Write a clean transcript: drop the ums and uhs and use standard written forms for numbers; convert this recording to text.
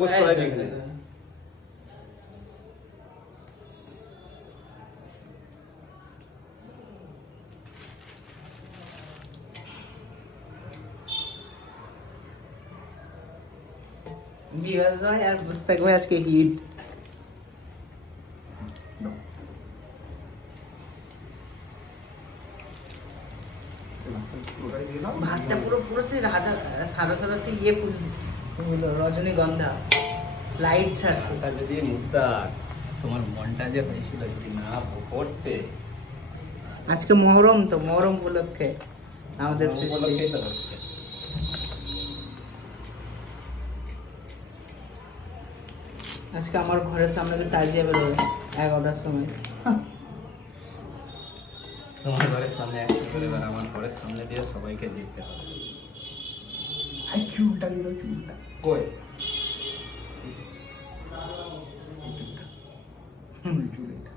post করা এখানে বিবাস ভাই আর বুঝতে থাকবে আজকে হিট ভাতটা পুরো পুরো সেই সাদা সাদা সাদা সেই ইয়ে ফুল হলো রজনীগন্ধা লাইট ছাড়ছে ওটা যদি মুস্তাক তোমার মনটা যে হয়েছিল যদি না পড়তে আজকে মহরম তো মহরম উপলক্ষে আমাদের উপলক্ষেই তো হচ্ছে আজকে আমার ঘরের সামনে তো তাজিয়া বেরোবে 11টার সময় তোমার ঘরের সামনে একটা করে এবার আমার ঘরের সামনে দিয়ে সবাইকে দেখতে হবে আই চুলটা দিল চুলটা কই চুলটা